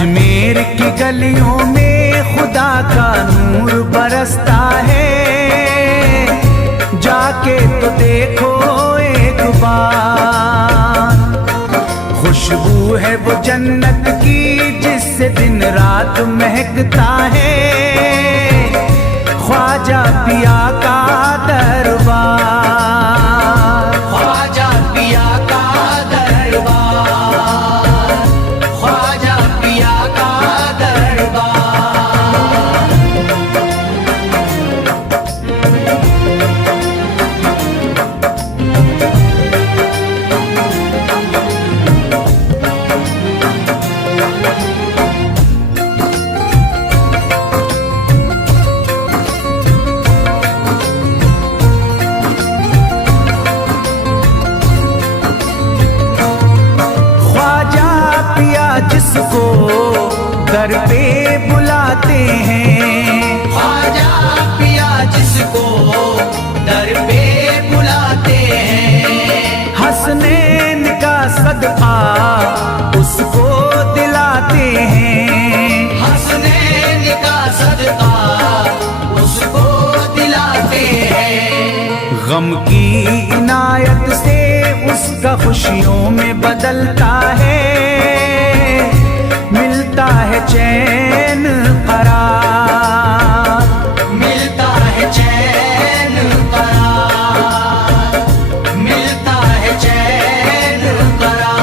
अजमेर की गलियों में खुदा का नूर बरसता है, जाके तो देखो एक बार। खुशबू है वो जन्नत की जिससे दिन रात महकता है, ख्वाजा पिया का दरबार, ख्वाजा पिया का दरबार, ख्वाजा पिया का दरबार। जिसको दर पे बुलाते हैं, ख्वाजा पिया जिसको दर पे बुलाते हैं, हसनैन का सदका उसको दिलाते हैं, हसनैन का सदका उसको दिलाते हैं। गम की इनायत से उसका खुशियों में बदलता है, मिलता है चैन करार, मिलता है चैन करार, मिलता है चैन करार।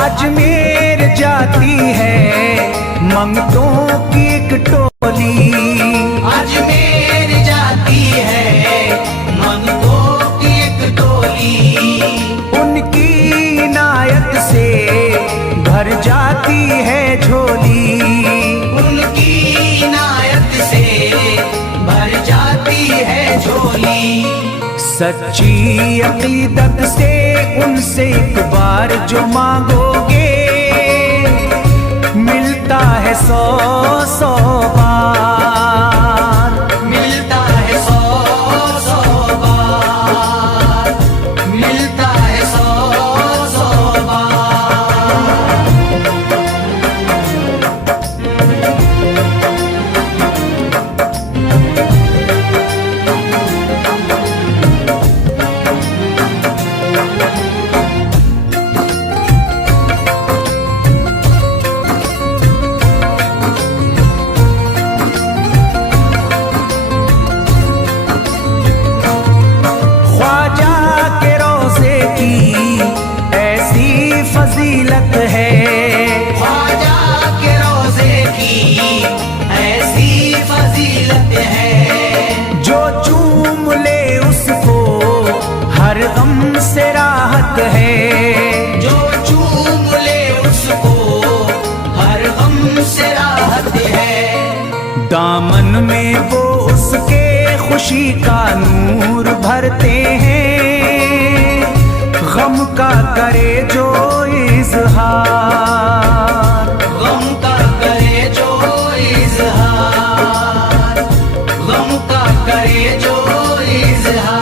अजमेर जाती है मंगतों की एक टोली, अजमेर जाती है मंगतों की एक टोली, उनकी इनायत से भर जाती है झोली, उनकी इनायत से भर जाती है झोली। सच्ची अकीदत से उनसे एक बार जो मांगोगे, मिलता है 100 बार, मिलता है 100 बार, मिलता है 100 बार। फजीलत है, ख्वाजा के रोज़े की ऐसी फजीलत है, जो चूम ले उसको हर गम से राहत है, जो चूम ले उसको हर गम से राहत है। दामन में वो उसके खुशी का नूर भरते हैं, गम का करे जो इज़हार, गम का करे जो इज़हार, गम का करे जो इज़हार।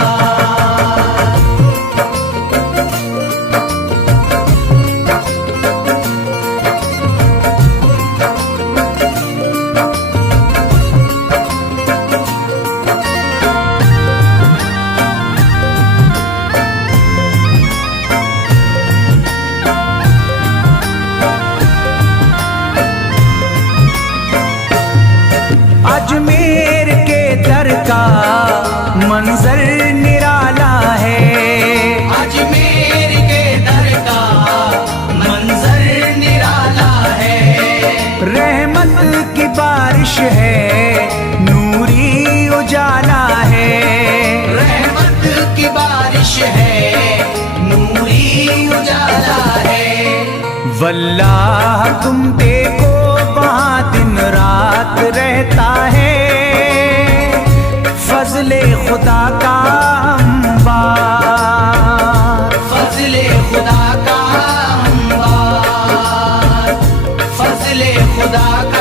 अजमेर के दर का मंजर निराला है, अजमेर के दर का मंजर निराला है, रहमत की बारिश है नूरी उजाला है, रहमत की बारिश है नूरी उजाला है। वल्लाह तुम देखो वहाँ दिन रात रहता है, फजले खुदा का अंबार, फजले खुदा का अंबार, फजले खुदा का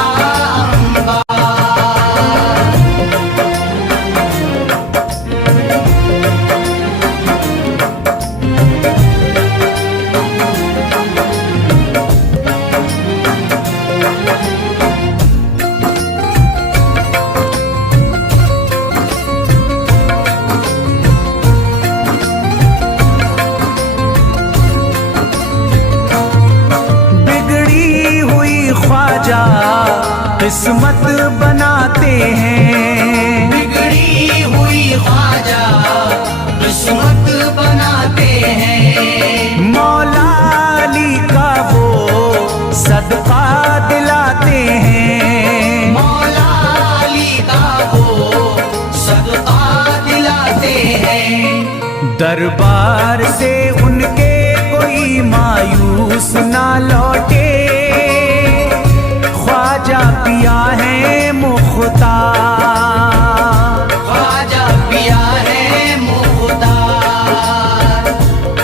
किस्मत बनाते हैं, बिगड़ी हुई ख्वाजा किस्मत बनाते हैं। मौला अली का वो सदका दिलाते हैं, मौला अली का वो सदका दिलाते हैं। दरबार से उनके कोई मायूस ना लौटे, ख्वाजा पिया है मुख्तार, ख्वाजा पिया है मुख्तार,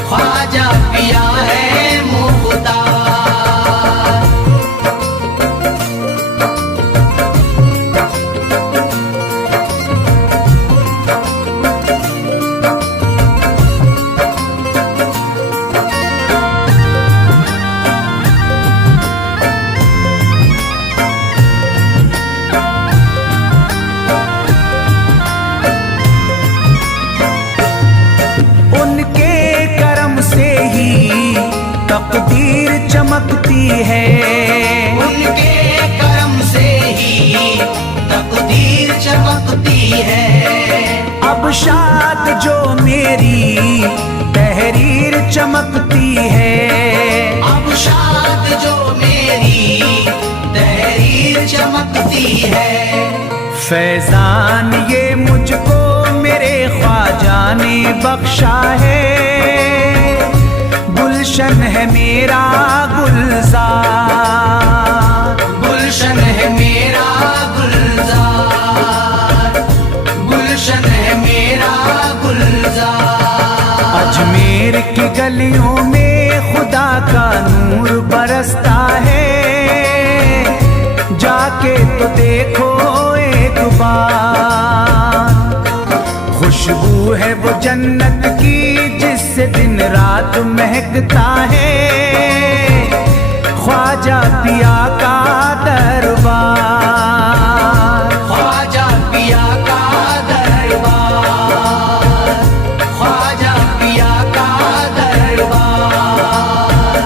ख्वाजा पिया है मुख्तार। तकदीर चमकती है, उनके करम से ही तकदीर चमकती है। अब शाद जो मेरी तहरीर चमकती है, अब शाद जो मेरी तहरीर चमकती है। फैजान ये मुझको मेरे ख्वाजा ने बख्शा है, गुलशन है मेरा गुलजार, गुलशन है मेरा गुलजार, गुलशन है मेरा गुलजार। अजमेर की गलियों में खुदा का नूर बरसता है, जाके तो देखो एक बार। खुशबू है वो जन्नत की जिससे दिन रात महकता है, ख्वाजा पिया का दरबार, ख्वाजा पिया का दरबार, ख्वाजा पिया का दरबार,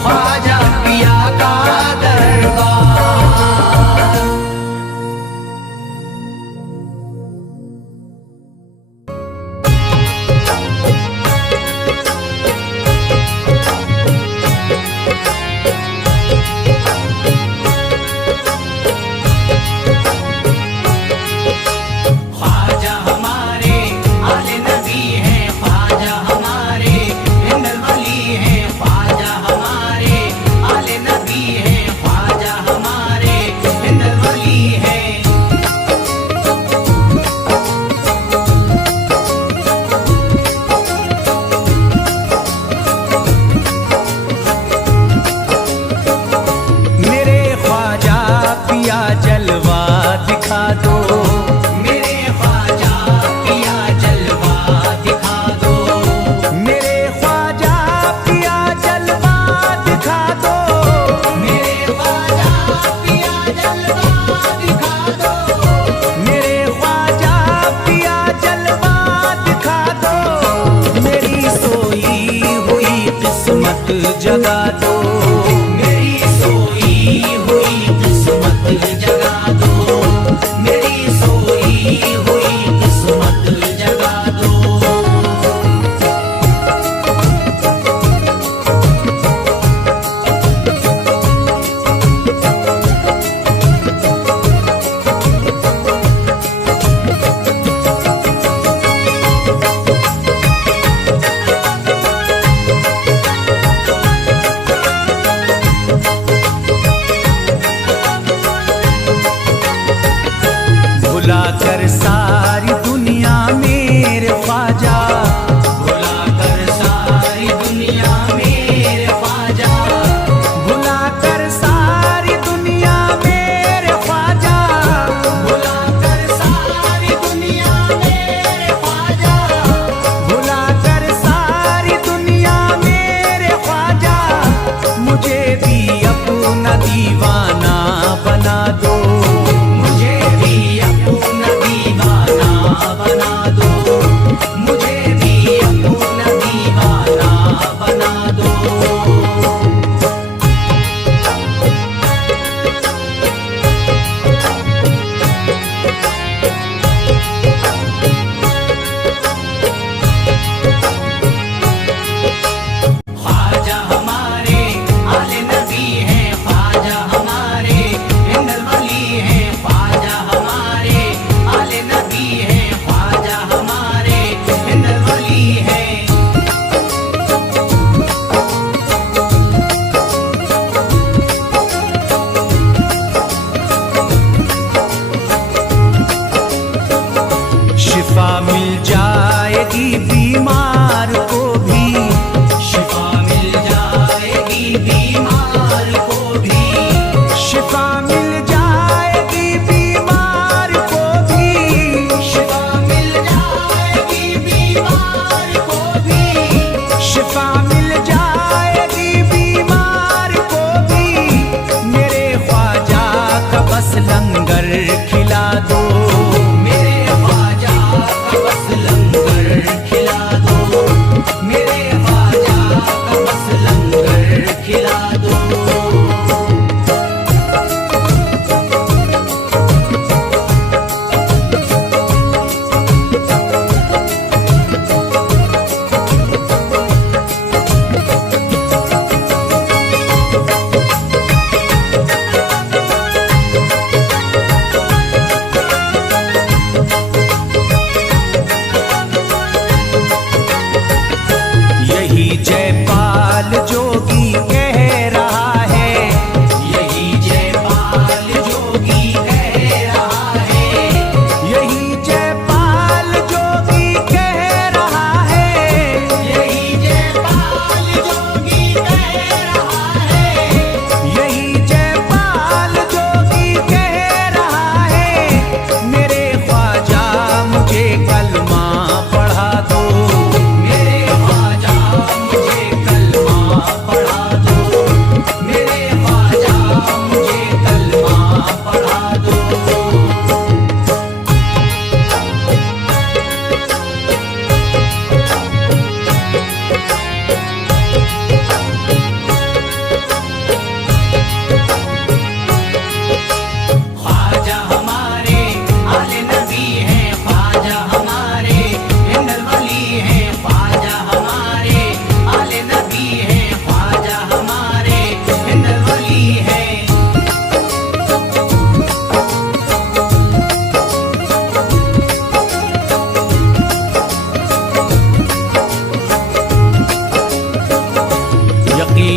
ख्वाजा पिया का दरबार। जगा दो, मेरी सोई हुई किस्मत जगा दो, मेरी सोई हुई किस्मत जगा दो।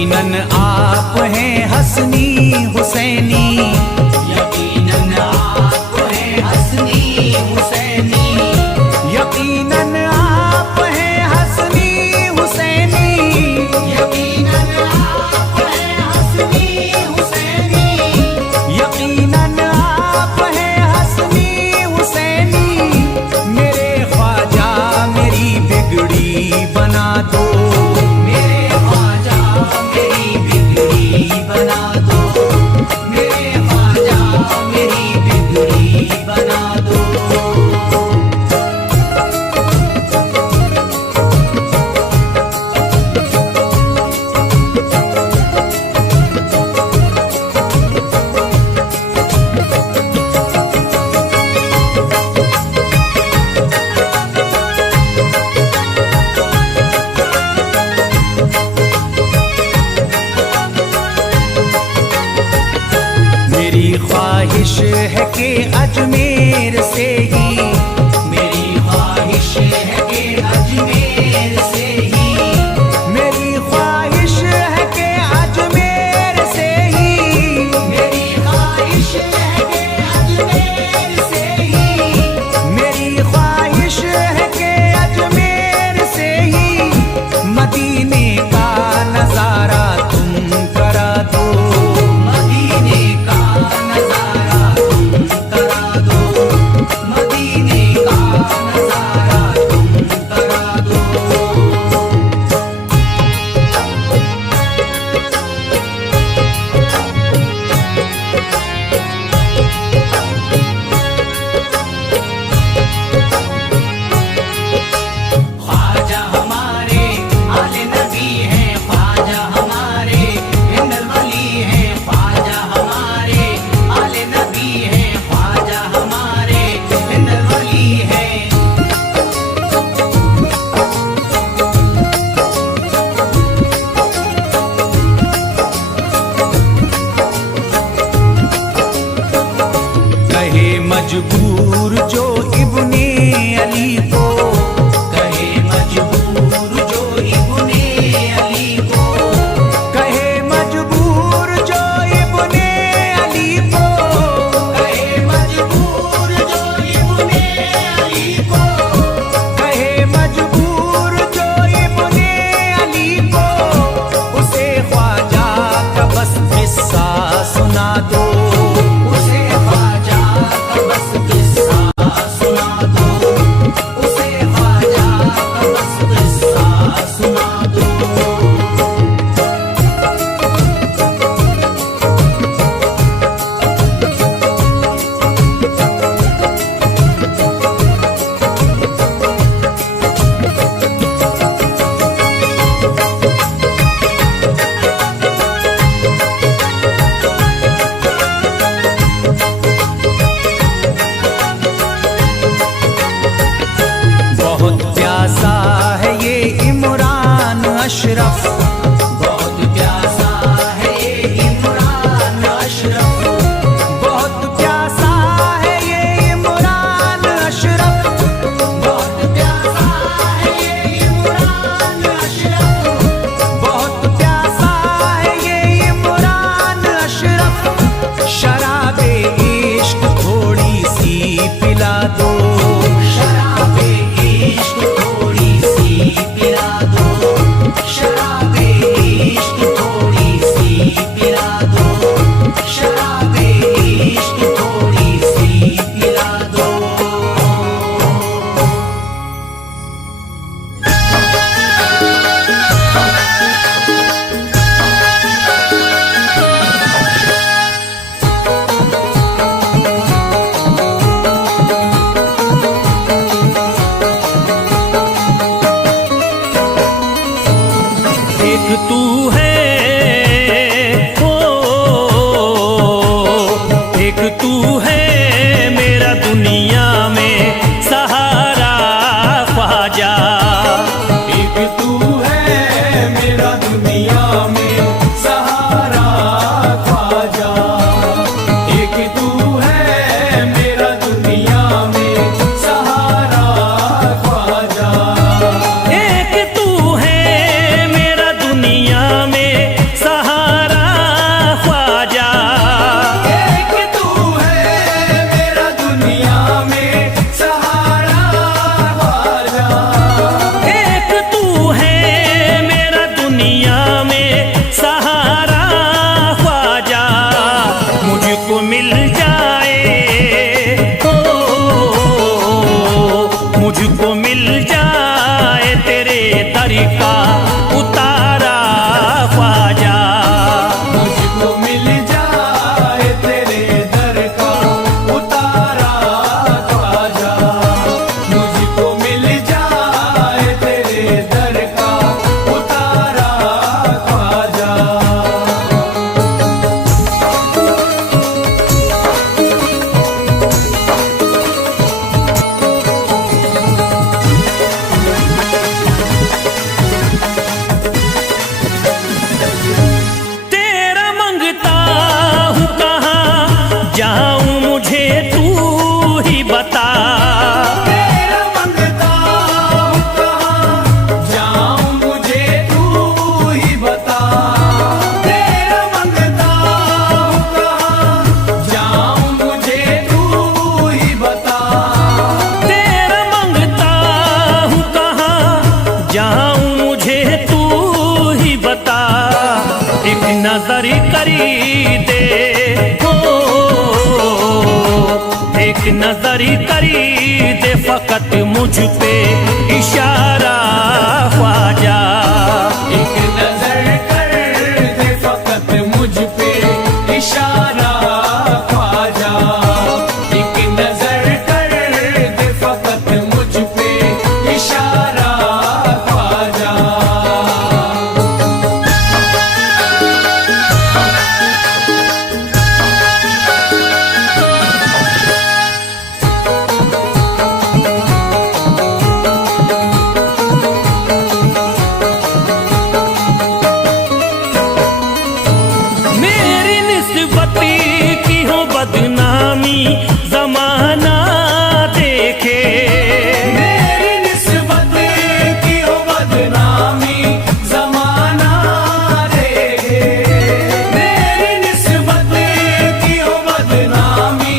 यकीनन आप हैं हसनी हुसैनी, यकीनन आप हैं हसनी हुसैनी, यकीनन आप हैं हसनी हुसैनी, यकीनन आप हैं हसनी हुसैनी, यकीनन आप हैं हसनी हुसैनी। मेरे ख्वाजा मेरी बिगड़ी बना दो, मेरे ख्वाजा मेरी बिगड़ी बना दो, मेरे ख्वाजा मेरी बिगड़ी बना दो। मेरी ख्वाहिश है कि अजमेर से ही, मेरी ख्वाहिश है कि अजमेर से ही, मेरी ख्वाहिश है कि अजमेर से ही, मेरी ख्वाहिश है कि अजमेर से ही, मेरी ख्वाहिश है कि अजमेर से ही मदीने का नजारा तुम करा दो, मदीने का नजारा तुम करा दो, मदीने का नजारा तुम करा दो। ख्वाजा हमारे आले नबी हैं, ख्वाजा हमारे हिंदल वली हैं, ख्वाजा हमारे आले नबी हैं, ख्वाजा हमारे हिंदल वली हैं। कहे मजबूर जो इब्ने अली को, कहे मजबूर जो इब्ने अली को, कहे मजबूर जो इब्ने अली को, कहे मजबूर जो इब्ने अली को, कहे मजबूर जो इब्ने अली को, उसे ख्वाजा का बस किस्सा सुना दो, उसे ख्वाजा का बस किस्सा सुना दो, उसे ख्वाजा का बस किस्सा सुना दो। बहुत प्यासा है ये इमरान अशरफ, बहुत प्यासा है ये इमरान अशरफ, बहुत प्यासा है ये इमरान अशरफ, बहुत प्यासा है ये इमरान अशरफ, बहुत प्यासा है ये इमरान अशरफ। शराबे इश्क थोड़ी सी पिला दो, शराबे इश्क थोड़ी सी पिला दो, शराबे इश्क थोड़ी सी पिला दो, शराबे इश्क थोड़ी सी पिला दो। एक तू है ओ, एक तू है मेरा दुनिया में सहारा ख्वाजा, एक तू है मेरा दुनिया में सहारा ख्वाजा, एक तू है मेरा दुनिया में सहारा ख्वाजा, एक तू है मेरा दुनिया में दुनिया में सहारा ख्वाजा, मुझको मिल जाए मुझको मिल जाए तेरे दर का उतारा ख्वाजा। मुझको मिल जाए तेरे दर का उतारा ख्वाजा, मुझको मिल जाए तेरे दर का उतारा ख्वाजा। तेरा मंगता हूँ कहाँ जाऊँ मुझे तू ही बता। तेरा मंगता हूँ कहाँ जाऊँ मुझे तू ही बता। तेरा मंगता हूँ कहाँ जाऊँ मुझे तू ही बता। तेरा मंगता हूँ कहाँ जाऊँ मुझे तू ही बता। एक नजर करी दे एक नजर करी दे फकत मुझ पे इशारा ख्वाजा। एक नजर कर दे फकत मुझ पे इशारा ख्वाजा। एक नजर कर दे फकत मुझ पे इशारा ख्वाजा। मेरी निस्बती की हो बदनामी जमाना देखे। मेरी निस्बत की हो बदनामी जमाना देखे। मेरी निस्बत की हो बदनामी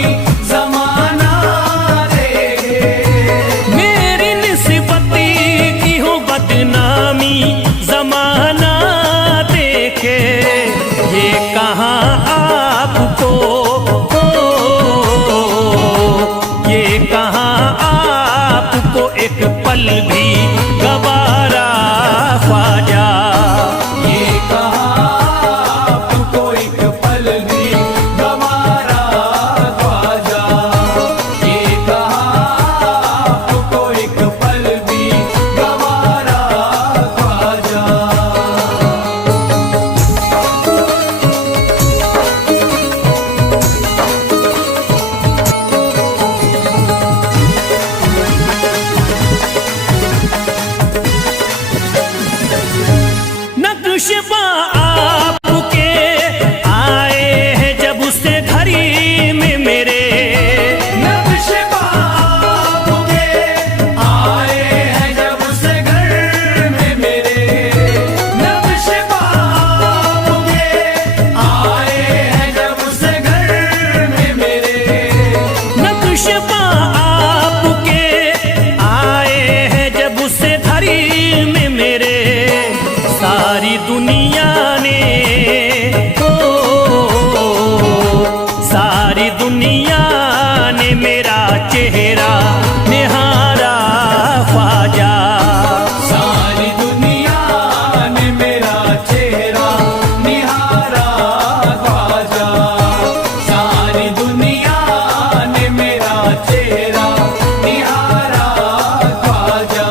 जमाना देखे। मेरी निस्बती की हो बदनामी जमाना देखे। ये कहाँ आपको ये कहाँ आपको एक पल भी गवारा ख्वाजा। ये कहाँ आपको एक पल भी गवारा ख्वाजा। ये कहाँ आपको एक पल भी गवारा ख्वाजा। नक्शबा आपके आए हैं जब उससे घड़ी में मेरे। नक्शबा आपके आए हैं जब से घर में मेरे। नक्शबा आपके आए हैं जब से घर में मेरे। नक्शबा आपके आए हैं जब उससे घड़ी में मेरे। सारी दुनिया ने सारी दुनिया ने मेरा चेहरा निहारा ख्वाजा। सारी दुनिया ने मेरा चेहरा निहारा ख्वाजा। सारी दुनिया ने मेरा चेहरा निहारा ख्वाजा।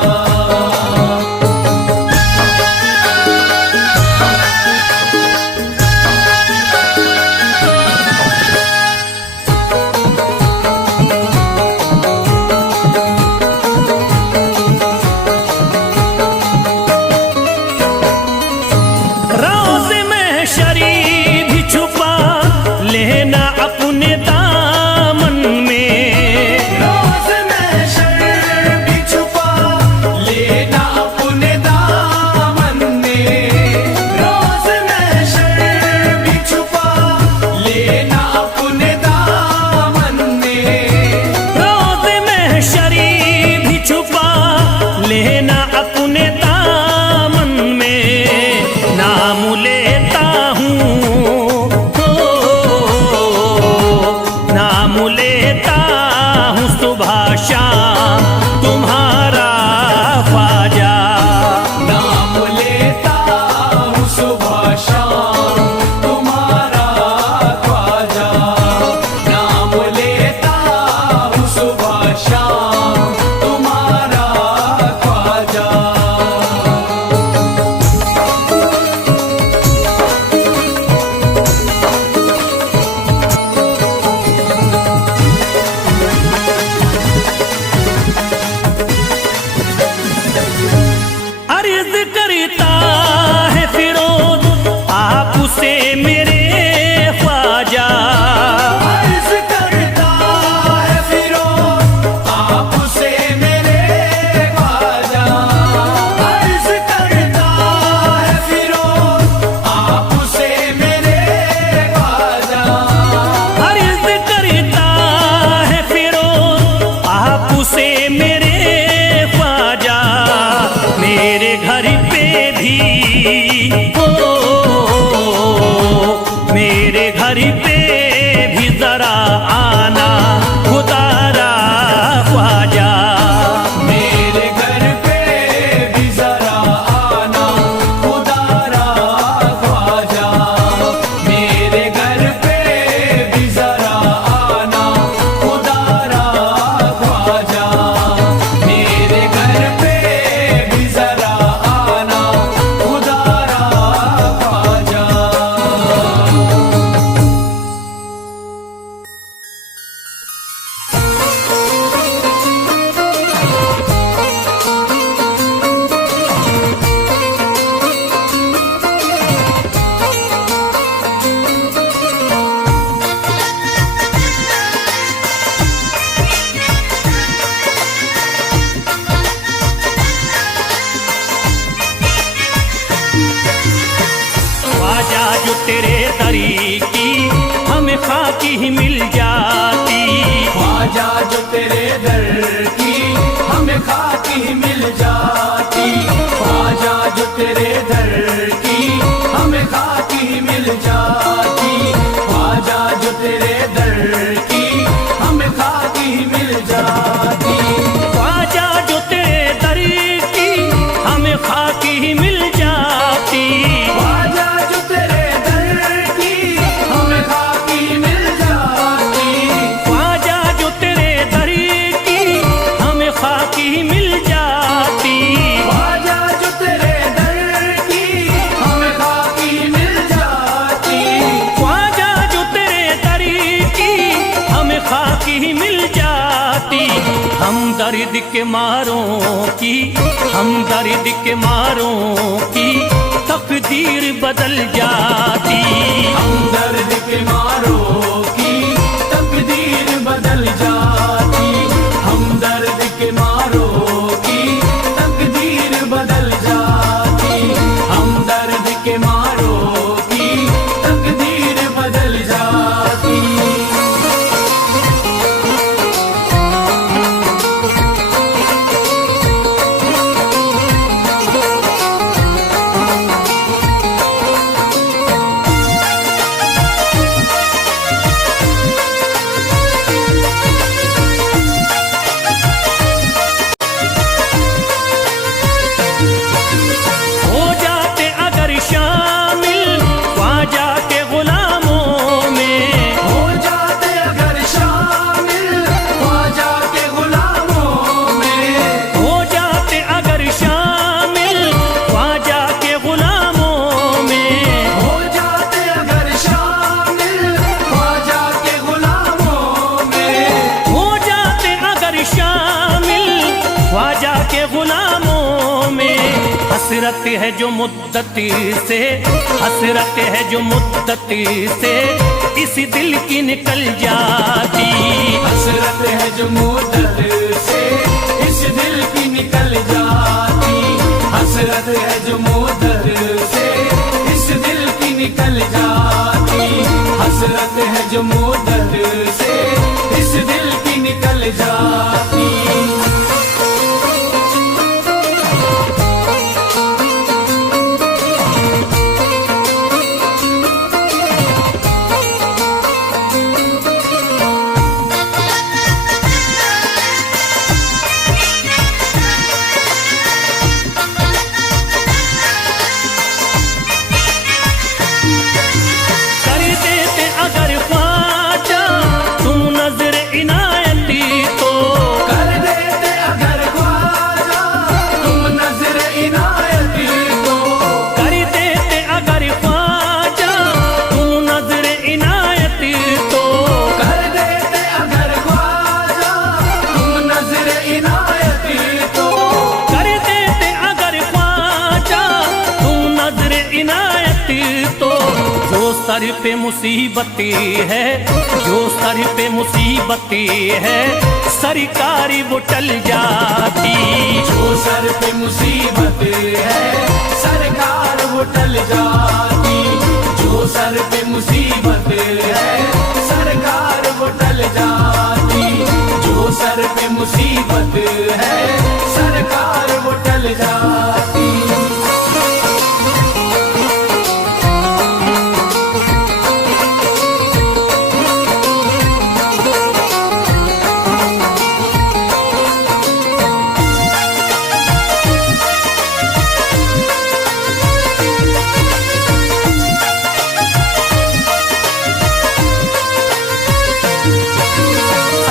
नाम लेता हूँ, नाम लेता हूँ सुबह शाम तुम्हारा ख्वाजा। नाम लेता हूँ सुबह शाम तुम्हारा ख्वाजा। नाम लेता हूँ सुबह शाम तुम्हारा ख्वाजा। अर्ज करता है फिरोज आपसे मेरे ख्वाजा। अर्ज करता है फिरोज आपसे मेरे ख्वाजा। अर्ज करता है फिरोज आपसे मेरे ख्वाजा। अर्ज करता है फिरोज आपसे मेरे ख्वाजा। मेरे घर पे भी मेरे घर पे भी जरा आना खुदारा ख्वाजा। मेरे घर पे भी जरा आना खुदारा ख्वाजा। मेरे घर पे भी जरा आना खुदारा ख्वाजा। मेरे घर पे भी जरा आना खुदारा ख्वाजा। ख्वाजा जो तेरे दरी की हमें खाकी ही मिल जाती। ख्वाजा जो तेरे दर की हमें खाकी मिल जाती। ख्वाजा जो तेरे दर की हमें खाकी मिल जाती। ख्वाजा जो तेरे दर की हमें खाकी मिल जाती। ख्वाजा जो तेरे दरी की हमें खाकी ही मिल जाती। ख्वाजा जो तेरे दर की हमें खाकी मिल जाती। ख्वाजा जो तेरे दरी की हमें खाकी ही मिल जाती। ख्वाजा जो तेरे दर की हमें खाकी मिल जाती। ख्वाजा जो तेरे दरी की हमें खाकी ही मिल जाती। हम दर्द के मारों की, हम दर्द के मारों की तकदीर बदल जाती। हम दर्द के मारों की तकदीर बदल जाती। हम दर्द के मारों की तकदीर बदल जाती। हम दर्द के मारों की तकदीर बदल जाती। हो जाते अगर शामिल ख्वाजा के गुलामों में। हो जाते अगर शामिल ख्वाजा के गुलामों में। हो जाते अगर शामिल ख्वाजा के गुलामों में। हो जाते अगर शामिल ख्वाजा के गुलामों में। हो जाते अगर शामिल ख्वाजा के गुलामों में। हसरत है जो मुद्दती से, हसरत है जो मुद्दती से इस दिल की निकल जाती। हसरत है जो मुद्दत से इस दिल की निकल जाती। हसरत है जो मुद्दत से इस दिल की निकल जाती। हसरत है जो मुद्दत से इस दिल की निकल जाती। सर पे मुसीबतें है, जो सर पे मुसीबतें है, सरकारी वो टल जाती। जो सर पे मुसीबत है सरकार वो टल जाती। जो सर पे मुसीबत है सरकार वो टल जाती। जो सर पे मुसीबत है सरकार वो टल जाती।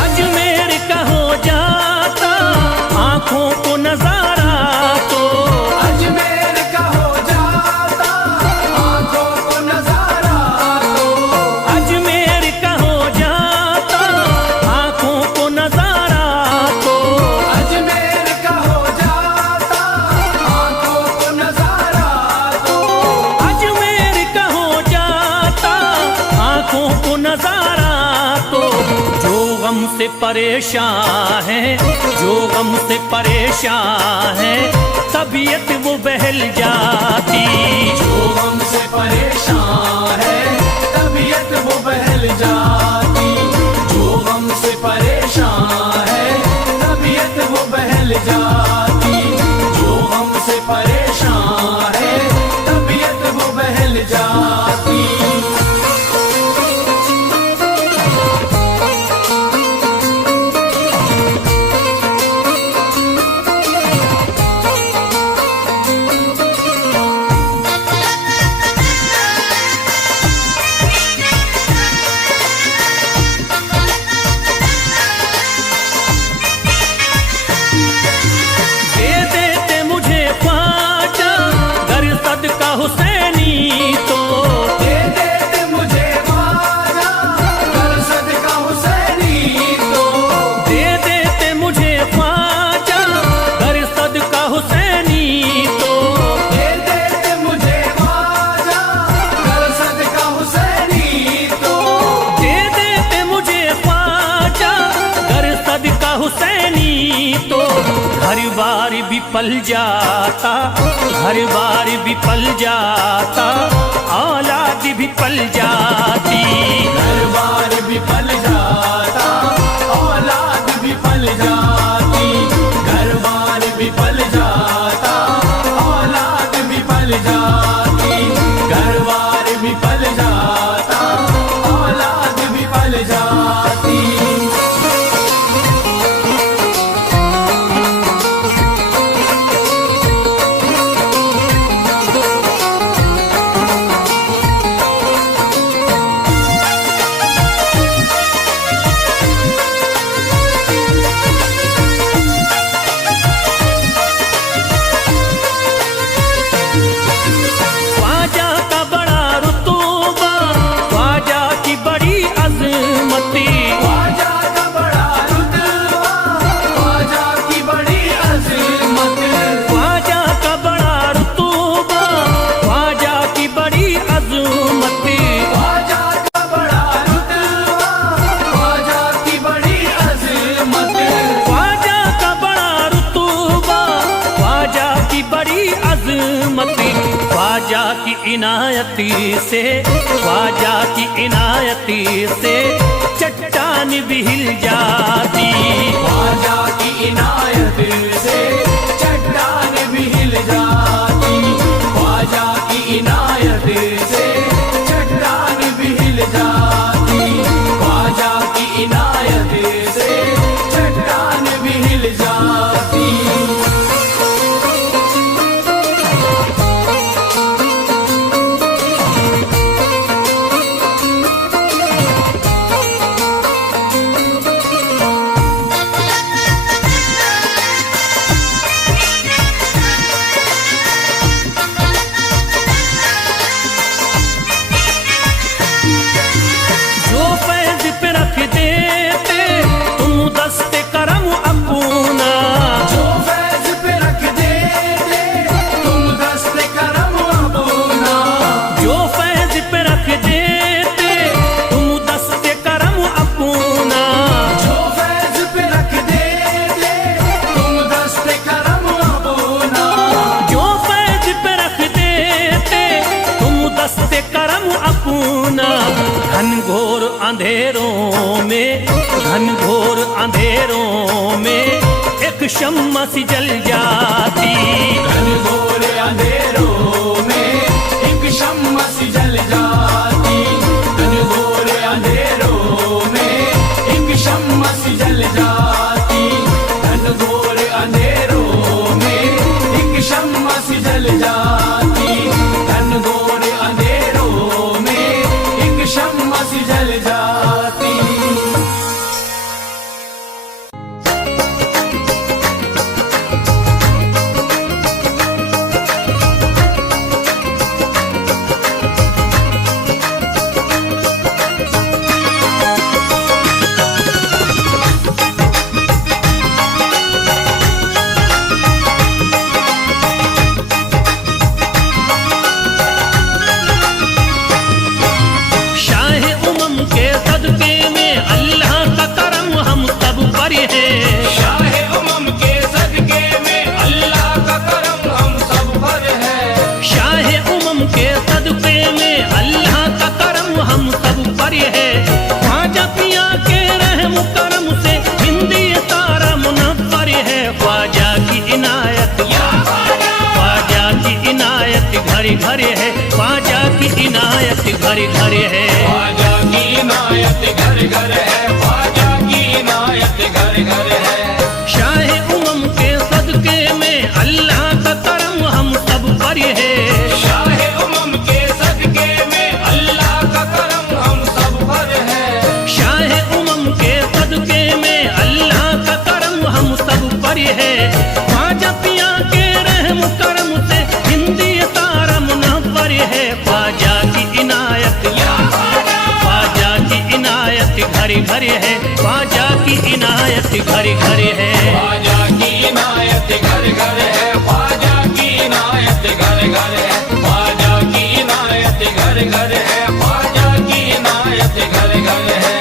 अजमेर का हो जाता आंखों को नजारा तो, अजमेर का हो जाता आंखों को नजारा तो। अजमेर का हो जाता आंखों को नजारा तो, अजमेर का हो जाता आंखों को नजारा तो। अजमेर का हो जाता आंखों को नजारा तो। जो गम से परेशान है, जो गम से परेशान है, तबीयत वो बहल जाती। जो हमसे परेशान है तबीयत वो बहल जाती। जो हमसे परेशान है तबीयत वो बहल जाती। जो हमसे परेशान है तबीयत वो बहल जाती। दे देते मुझे ख्वाजा गर सदका हुसैनी तो, दे देते मुझे ख्वाजा कर सदका हुसैनी तो। दे देते मुझे ख्वाजा गर सदका हुसैनी तो, दे देते मुझे ख्वाजा कर सदका हुसैनी तो। दे देते मुझे ख्वाजा गर सदका हुसैनी तो। घर बार भी पल जाता, घर बार भी पल जाता, औलाद भी पल जाती। घर बार भी पल जाता औलाद भी पल जाती। घर बार भी पल जाता औलाद भी पल जाती। घर बार भी पल जाता औलाद भी पल जाती। ख्वाजा का बड़ा रुतबा, ख्वाजा की बड़ी अजमती, ख्वाजा का बड़ा रुतबा ख्वाजा की बड़ी अज़मत। ख्वाजा का बड़ा रुतबा, ख्वाजा की बड़ी अजमती। ख्वाजा का बड़ा रुतबा ख्वाजा की बड़ी अज़मत। ख्वाजा का बड़ा रुतबा, ख्वाजा की बड़ी अजमती। ख्वाजा की इनायती से, ख्वाजा की इनायती से चट्टान भी हिल जाती। ख्वाजा की इनायत से चट्टान भी हिल जाती। ख्वाजा की इनायत से चट्टान भी हिल जाती। ख्वाजा की इनायत से चट्टान भी हिल जाती। सुना, घनघोर अंधेरों में, घनघोर अंधेरों में एक शम्मा सी जल जाती। घनघोर अंधेरों में एक शम्मा सी जल जाती। घनघोर अंधेरों में एक शम्मा सी जल जाती। घनघोर अंधेरों में एक शम्मा सी जल जाती। घनघोर अंधेरों में एक शम्मा सी जल जाती। घरे घरे है ख्वाजा की इनायत, घरे घरे है ख्वाजा की इनायत, घर घर है ख्वाजा की इनायत, घर घर है। शाहे उमम के सदके में अल्लाह का करम हम सब पर है। शाहे उमम के सदके में अल्लाह का करम हम सब पर है। शाहे उमम के सदके में अल्लाह का करम हम सब पर है। ख्वाजा पिया के रहम करम से हिंदी तारा मुनव्वर है। ख्वाजा की इनायत, ख्वाजा की इनायत घरे घरे है। ख्वाजा की इनायत घरे घरे है। ख्वाजा की इनायत घर घर है। ख्वाजा की इनायत घर घर है। ख्वाजा की इनायत घर घर है। ख्वाजा की इनायत घर घर है।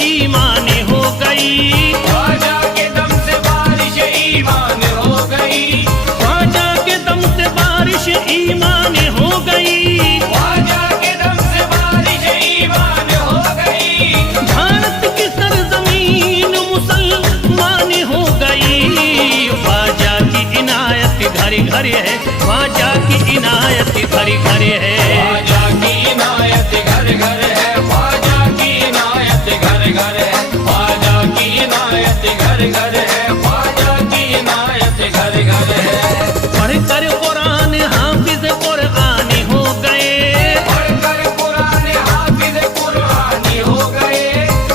ईमान हो गई, ख्वाजा के दम से बारिश ईमान हो गई। ख्वाजा के दम से बारिश ईमान हो गई। ख्वाजा के दम से बारिश ईमान हो गई। भारत की सरजमीन मुसलमान हो गई। ख्वाजा की इनायत घरे घरे है। ख्वाजा की इनायत घरे घरे है। ख्वाजा की इनायत घर घर है। ख्वाजा की इनायत घर घर है। ख्वाजा की इनायत घर घर है। ख्वाजा की इनायत घर घर है। पढ़कर कुरान हाफिज कुरान हो गए। पढ़कर कुरान हाफिज कुरानी हो गए।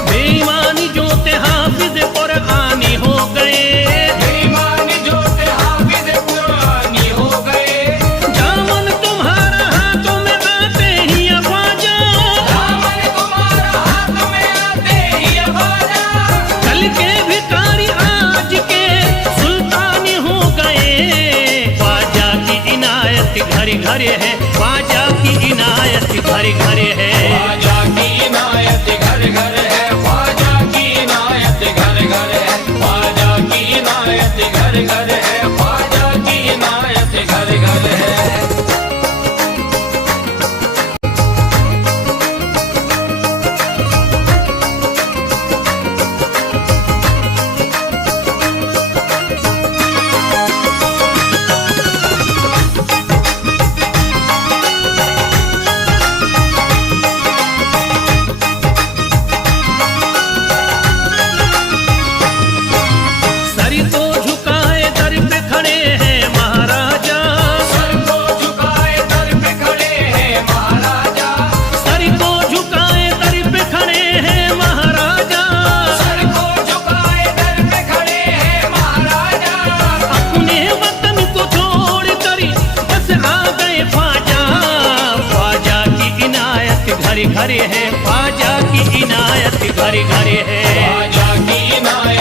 बेईमानी जोते हाफिज कुरानी हो गए। बेईमानी जोते हाफिज कुरानी हो गए। दामन तुम्हारा हाथों में आते ही ख्वाजा, दामन तुम्हारा हाथ में आते ही ख्वाजा। कल के भिखारी आज के सुल्तान हो गए। ख्वाजा की इनायत घरे घरे है। ख्वाजा की इनायत घरे घरे है। ख्वाजा की इनायत घर घर है। ख्वाजा की इनायत घर घर है। ख्वाजा की इनायत घर घर है। ख्वाजा की इनायत घर घर है। सर को झुकाए दर पे खड़े हैं महाराजा। सर को झुकाए दर पे खड़े हैं महाराजा। सर को झुकाए दर पे खड़े हैं महाराजा। सर को झुकाए दर पे खड़े हैं महाराजा। अपने वतन को छोड़ कर बस आ गए ख्वाजा। ख्वाजा की इनायत घरे घरे है। ख्वाजा की इनायत घरे घरे है। ख्वाजा की इनायत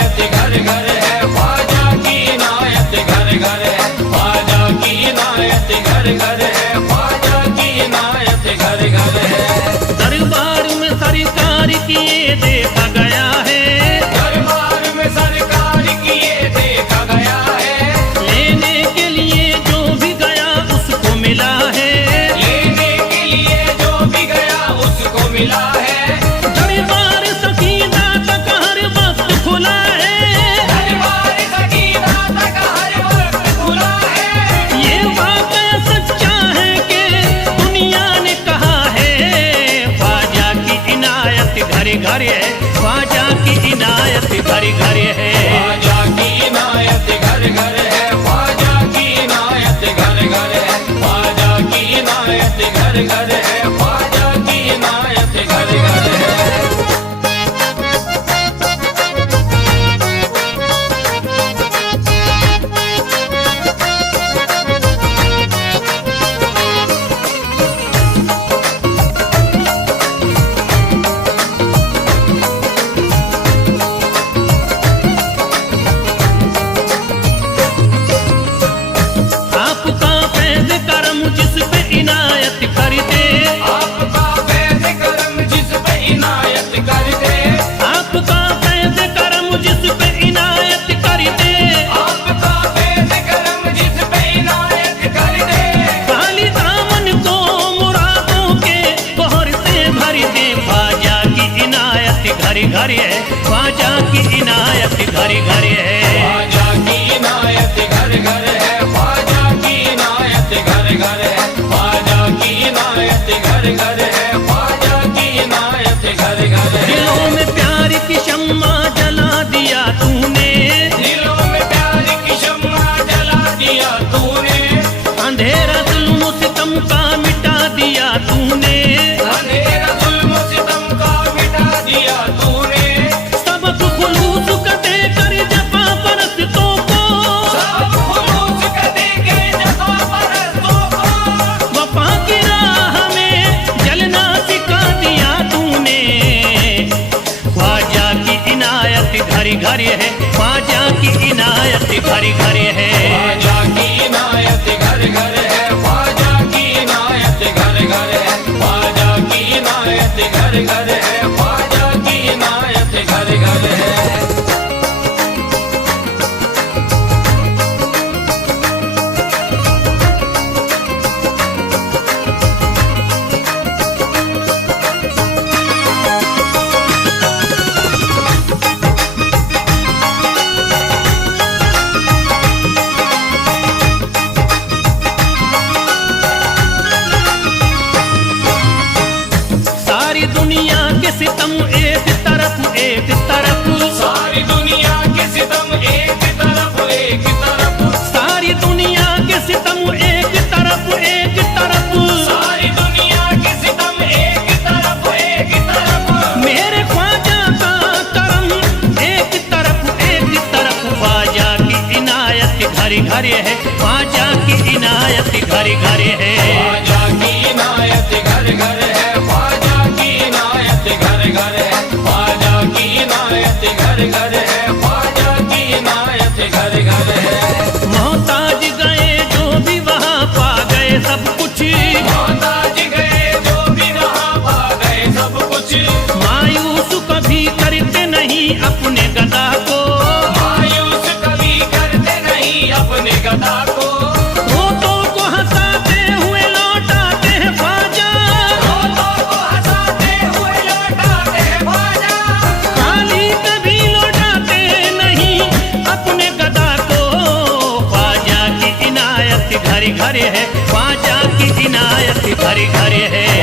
घर घर है। ख्वाजा की इनायत घर घर है, ख्वाजा की इनायत घर घर है, ख्वाजा की इनायत घर घर है, ख्वाजा की इनायत घर घर है। आपका फैज़ करम जिस पे इनायत कर दे, आपका फैज़ करम जिस पे इनायत कर दे, आपका फैज़ करम जिस पे इनायत कर दे, आपका फैज़ करम जिस पे इनायत कर दे। खाली दामन को मुरादों के बहर से भर दे। ख्वाजा की इनायत घर घर है, ख्वाजा की इनायत घर घर है। ख्वाजा की इनायत घर घर है, ख्वाजा की इनायत घर घर है, ख्वाजा की इनायत घर घर है, ख्वाजा की इनायत घर घर है। दिलों में प्यार की शम्मा जला दिया तूने, दिलों में प्यार की शम्मा जला दिया तूने, अंधेरा जुल्म सितम का मिटा दिया तूने, अंधेरा जुल्म सितम का मिटा दिया तूने, सबक खुलूस का देकर जफा परस्तों को, सब खुलूस का देके जफा परस्तों को, वफा की राह में जलना सिखा दिया तूने। ख्वाजा की इनायत घर घर है, ख्वाजा की इनायत घर घर है। ख्वाजा की इनायत घर घर है, ख्वाजा की इनायत घर घर है, ख्वाजा की इनायत घर घर है, ख्वाजा की इनायत घर घर है। सारी दुनिया के सितम एक तरफ एक तरफ, सारी दुनिया के सितम एक तरफ एक तरफ, सारी दुनिया के सितम एक तरफ एक तरफ, सारी दुनिया के सितम एक तरफ एक तरफ, मेरे ख्वाजा का करम एक तरफ एक तरफ। ख्वाजा की इनायत घर घर है, ख्वाजा की इनायत घर घर है। ख्वाजा की इनायत घर घर है, ख्वाजा की इनायत घर घर है, ख्वाजा की इनायत घर घर है, ख्वाजा की इनायत घर घर है। मोहताज गए जो भी वहाँ पा गए सब कुछ, मोहताज गए जो भी वहाँ पा गए सब कुछ, मायूस कभी करते नहीं अपने गदा को, मायूस कभी करते नहीं अपने गदा को, रोतों को हंसाते हुए लौटाते हैं ख्वाजा, रोतों को हंसाते हुए लौटाते हैं ख्वाजा, खाली कभी लौटाते नहीं अपने गदा को। ख्वाजा की इनायत घर घर है, ख्वाजा की इनायत घर घर है।